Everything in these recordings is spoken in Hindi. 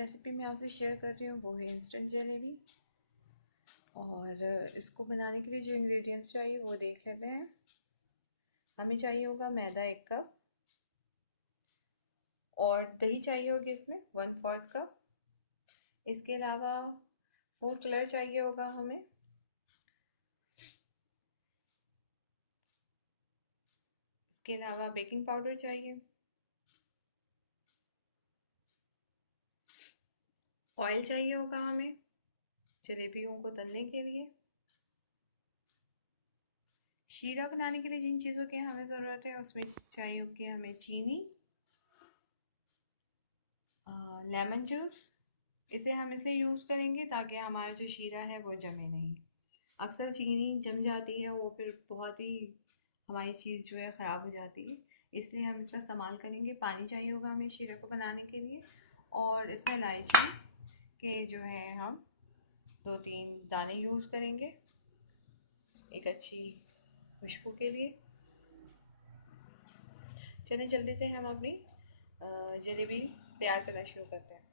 रेसिपी मैं आपसे शेयर कर रही हूँ वो है इंस्टेंट जलेबी। और इसको बनाने के लिए जो इंग्रेडिएंट्स चाहिए वो देख लेते हैं। हमें चाहिए होगा मैदा 1 कप और दही चाहिए होगी इसमें 1/4 कप। इसके अलावा फूड कलर चाहिए होगा हमें। इसके अलावा बेकिंग पाउडर चाहिए। ऑयल चाहिए होगा हमें जलेबियों को तलने के लिए। शीरा बनाने के लिए जिन चीज़ों की हमें ज़रूरत है उसमें चाहिए होगी हमें चीनी, लेमन जूस। इसे हम इसलिए यूज़ करेंगे ताकि हमारा जो शीरा है वो जमे नहीं। अक्सर चीनी जम जाती है, वो फिर बहुत ही हमारी चीज़ जो है ख़राब हो जाती है, इसलिए हम इसका इस्तेमाल करेंगे। पानी चाहिए होगा हमें शीरे को बनाने के लिए। और इसमें इलायची के जो है हम 2-3 दाने यूज़ करेंगे एक अच्छी खुशबू के लिए। चलें जल्दी से हम अपनी जलेबी तैयार करना शुरू करते हैं।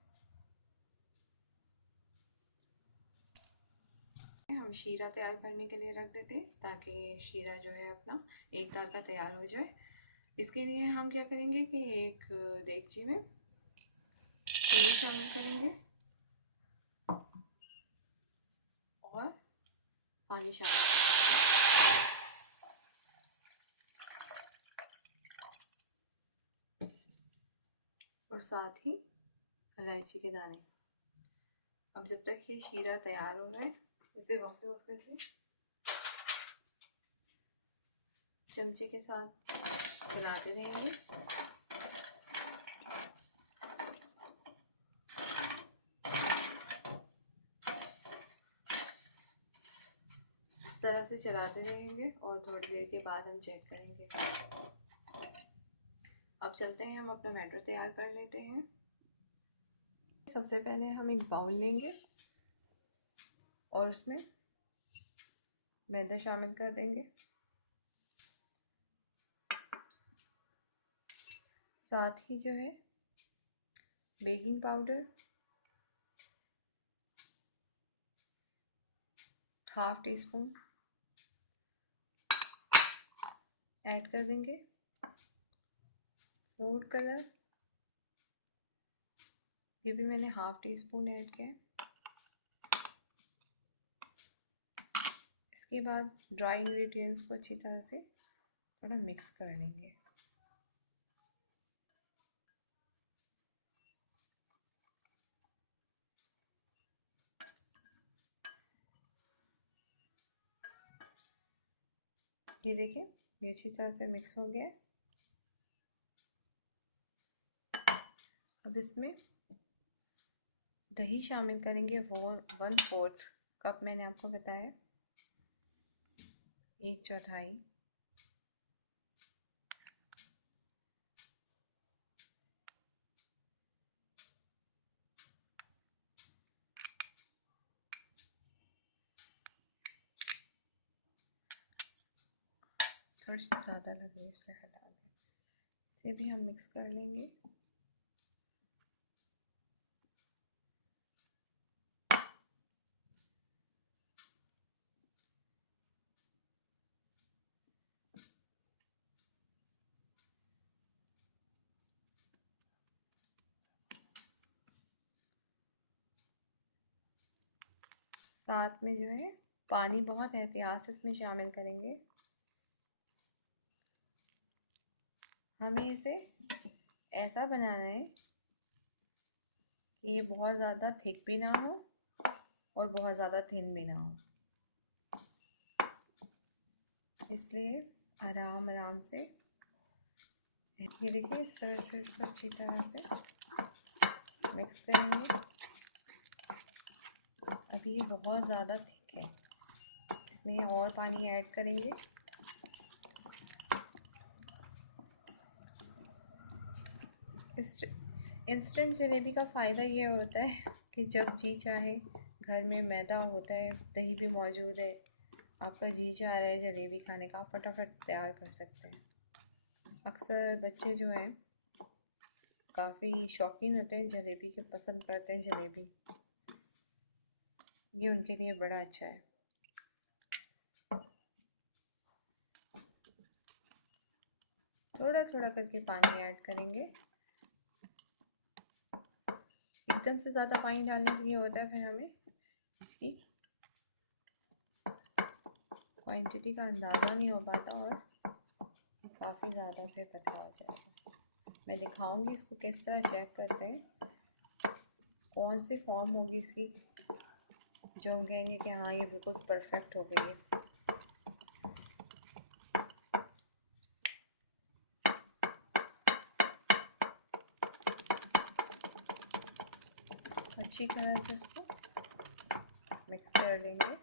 हम शीरा तैयार करने के लिए रख देते हैं ताकि शीरा जो है अपना एक दाल का तैयार हो जाए। इसके लिए हम क्या करेंगे कि एक देगची में तेल शामिल करेंगे और पानी शामिल और साथ ही इलायची के दाने। अब जब तक ये शीरा तैयार हो रहा है इसे वक्फे वक्फे से चमचे के साथ चलाते रहेंगे। इस तरह से चलाते रहेंगे और थोड़ी देर के बाद हम चेक करेंगे। अब चलते हैं, हम अपना बैटर तैयार कर लेते हैं। सबसे पहले हम एक बाउल लेंगे और उसमें मैदा शामिल कर देंगे। साथ ही जो है बेकिंग पाउडर 1/2 टीस्पून ऐड कर देंगे। फूड कलर ये भी मैंने 1/2 टीस्पून ऐड किया। इसके बाद ड्राई इंग्रेडिएंट्स को अच्छी तरह से थोड़ा मिक्स कर लेंगे। ये देखिए ये अच्छी तरह से मिक्स हो गया है। अब इसमें दही शामिल करेंगे। 1/4 कप मैंने आपको बताया, 1/4। थोड़ी सी ज़्यादा लग रही है इसलिए हटा दें। इसे भी हम मिक्स कर लेंगे। साथ में जो है पानी बहुत एहतियात से इसमें शामिल करेंगे। हमें इसे ऐसा बनाना है कि ये बहुत ज़्यादा थिक भी ना हो और बहुत ज़्यादा थिन भी ना हो, इसलिए आराम आराम से ये देखिए इस तरह से इसको अच्छी तरह से मिक्स करेंगे। अभी ये बहुत ज़्यादा थिक है, इसमें और पानी ऐड करेंगे। इंस्टेंट जलेबी का फ़ायदा ये होता है कि जब जी चाहे, घर में मैदा होता है, दही भी मौजूद है, आपका जी चाह रहा है जलेबी खाने का, आप फटाफट तैयार कर सकते हैं। अक्सर बच्चे जो हैं काफ़ी शौकीन होते हैं जलेबी के, पसंद करते हैं जलेबी, ये उनके लिए बड़ा अच्छा है। थोड़ा थोड़ा करके पानी ऐड करेंगे, एकदम से ज़्यादा पानी डालने से ये होता है फिर हमें इसकी क्वांटिटी का अंदाज़ा नहीं हो पाता और काफ़ी ज़्यादा फिर पतला हो जाएगा। मैं दिखाऊंगी इसको किस तरह चेक करते हैं, कौन सी फॉर्म होगी इसकी जो हम कहेंगे कि हाँ ये बिल्कुल परफेक्ट हो गई है। अच्छी तरह से इसको मिक्स कर लेंगे।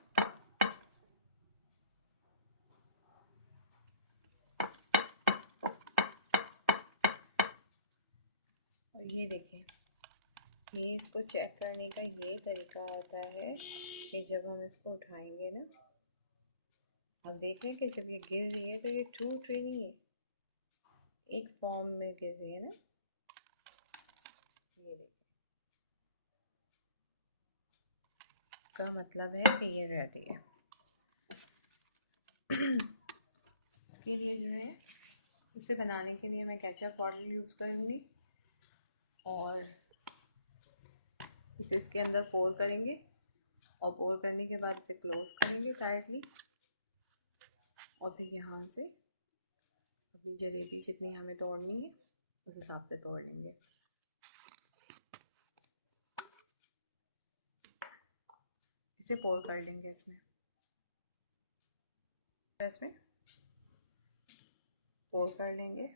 और ये देखें, ये इसको चेक करने का ये तरीका होता है कि जब हम इसको उठाएंगे ना, आप देख रहे हैं कि जब ये गिर रही है तो ये टूट रही नहीं है, एक फॉर्म में गिर रही है ना, ये देखें, इसका मतलब है कि ये रहती है। इसके लिए जो है, इसे बनाने के लिए मैं केचप पाउडर यूज़ करूँगी और इसे इसके अंदर पोर करेंगे और पोर करने के बाद इसे क्लोज करेंगे टाइटली और फिर यहाँ से अपनी जलेबी जितनी हमें तोड़नी है उस हिसाब से तोड़ लेंगे। इसे पोर कर लेंगे इसमें पोर कर लेंगे।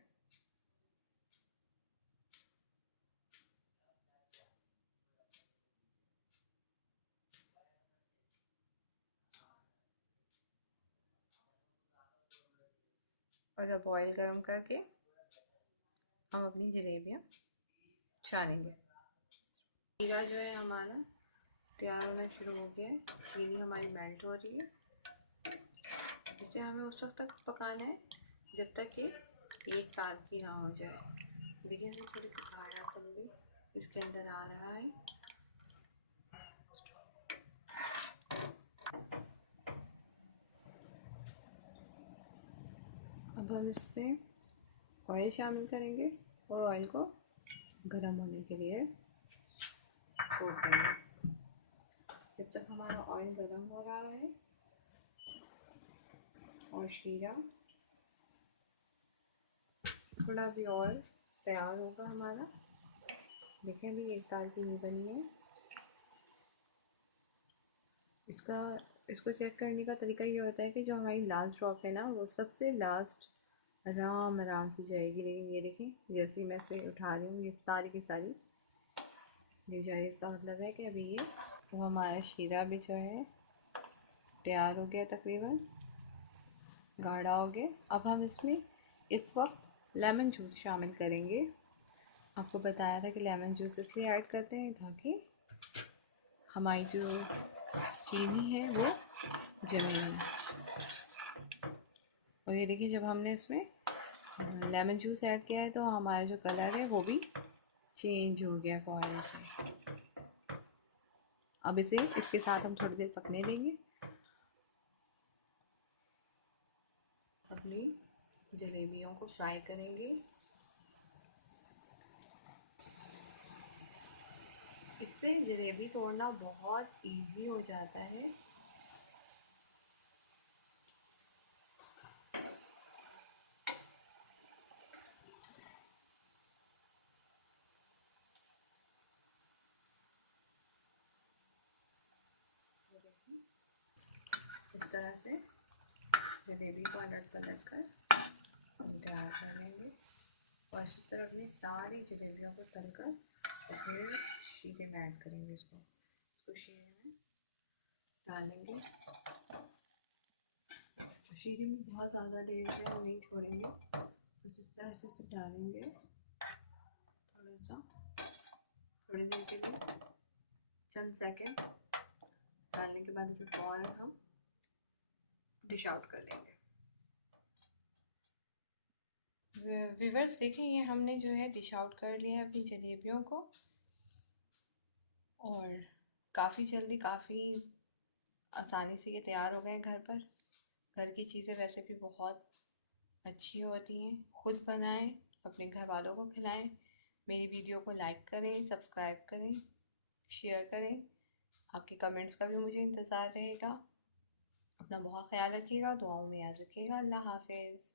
और अब ऑयल गरम करके हम अपनी जलेबियाँ छानेंगे। शीरा जो है हमारा तैयार होना शुरू हो गया है, चीनी हमारी मेल्ट हो रही है। इसे हमें उस वक्त तक पकाना है जब तक ये एक तार की ना हो जाए। देखिए इसमें थोड़ी सी गाढ़ापन भी इसके अंदर आ रहा है। अब हम इसमें ऑयल शामिल करेंगे और ऑयल को गर्म होने के लिए छोड़ देंगे। जब तक हमारा ऑयल गर्म हो रहा है और शीरा थोड़ा भी और तैयार होगा हमारा। देखें अभी एक तार की नहीं बनी है। इसको चेक करने का तरीका ये होता है कि जो हमारी लास्ट ड्रॉप है ना वो सबसे लास्ट आराम आराम से जाएगी। लेकिन ये देखें जैसे मैं इसे उठा रही हूँ ये सारी की सारी गिर जाएगी। इसका मतलब है कि अभी ये तो हमारा शीरा भी जो है तैयार हो गया, तकरीबन गाढ़ा हो गया। अब हम इसमें इस वक्त लेमन जूस शामिल करेंगे। आपको बताया था कि लेमन जूस इसलिए ऐड करते हैं ताकि हमारी जो चीनी है वो जमे नहीं। और ये देखिए जब हमने इसमें लेमन जूस ऐड किया है तो हमारा जो कलर है वो भी चेंज हो गया फ़ौरन से। अब इसे इसके साथ हम थोड़ी देर पकने देंगे। अपनी जलेबियों को फ्राई करेंगे। इससे जलेबी तोड़ना बहुत इजी हो जाता है। इस तरह से जलेबी को अलट पलट कर तैयार कर लेंगे और इसी तरह अपनी सारी जलेबियों को तलकर और फिर शीरे में ऐड करेंगे। इसको शीरे में डालेंगे। शीरे में बहुत ज़्यादा देर से हम नहीं छोड़ेंगे, बस इस तरह से इसे डालेंगे थोड़ा सा, थोड़ी देर के लिए, चंद सेकेंड डालने के बाद इसे फ़ौरन हम डिश आउट कर लेंगे। व्यूवर्स देखें, ये हमने जो है डिश आउट कर लिया है अपनी जलेबियों को, और काफ़ी जल्दी काफ़ी आसानी से ये तैयार हो गए हैं घर पर। घर की चीज़ें वैसे भी बहुत अच्छी होती हैं। खुद बनाएं, अपने घर वालों को खिलाएं। मेरी वीडियो को लाइक करें, सब्सक्राइब करें, शेयर करें। आपके कमेंट्स का भी मुझे इंतज़ार रहेगा। अपना बहुत ख्याल रखिएगा, दुआओं में याद रखिएगा। अल्लाह हाफिज़।